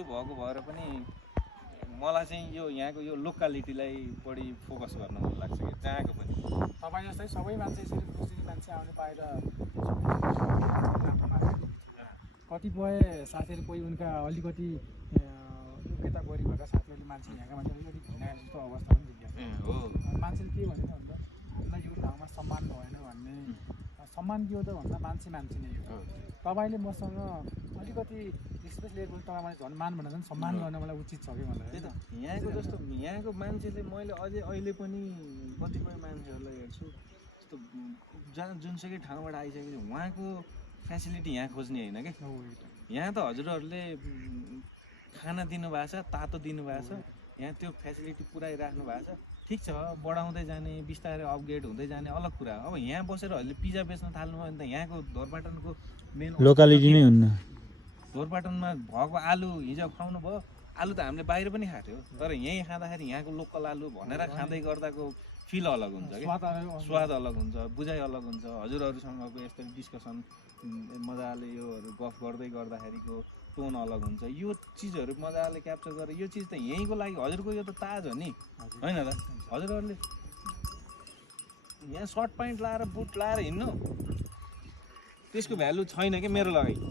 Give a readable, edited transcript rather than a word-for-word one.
त्यो भएको भएर पनि मलाई चाहिँ यो यहाँको यो लोकालिटीलाई बढी फोकस गर्न मन लाग्छ कि जहाँको पनि तपाईँ जस्तै सबै मान्छे यसरी बुझ्ने मान्छे आउने पाएर कतिपय साथीहरू कोही उनका अलिकति योग्यता गरी भएका साथीहरूले मान्छे यहाँका मान्छे अलिकति घिनाए जस्तो अवस्था पनि देखिएको हो मान्छेले के भनेको भन्दा हामीलाई यो ठाउँमा सम्मान भएन भन्ने सम्मान के हो त भन्दा मान्छे मान्छे नै हो तपाईँले मसँग अलिकति स्पेस लिएर पनि तपाईँ झन् मान भनेर झन् सम्मान गर्न मलाई उचित छ कि मलाई त्यही त यहाँको जस्तो यहाँको मान्छेले मैले अझै अहिले पनि कतिपय मान्छेहरूलाई हेर्छु जस्तो जहाँ जुनसुकै ठाउँबाट आइसकेपछि उहाँको फेसिलिटी यहाँ खोज्ने होइन कि यहाँ त हजुरहरूले खाना दिनुभएको छ तातो दिनुभएको छ यहाँ त्यो फेसिलिटी पुऱ्याइराख्नु भएको छ ठिक छ बढाउँदै जाने बिस्तारै अपग्रेड हुँदै जाने अलग कुरा अब यहाँ बसेरहरूले पिज्जा बेच्न थाल्नुभयो भने त यहाँको धोरपाटनको मेन लोकालिटी नै हुन्न धोरपाटनमा भएको आलु हिजो खुवाउनु भयो आलु त हामीले बाहिर पनि खाएको थियो तर यहीँ खाँदाखेरि यहाँको लोकल आलु भनेर खाँदै गर्दाको फिल अलग हुन्छ कि स्वाद अलग हुन्छ बुझाइ अलग हुन्छ हजुरहरूसँगको यस्तो डिस्कसन मजाले योहरू गफ गर्दै गर्दाखेरिको टोन अलग हुन्छ यो चिजहरू मजाले क्याप्चर गरेर यो चिज त यहीँको लागि हजुरको यो त ताज हो नि होइन त हजुरहरूले यहाँ सर्ट प्यान्ट लाएर बुट लाएर हिँड्नु त्यसको भ्यालु छैन कि मेरो लगाइ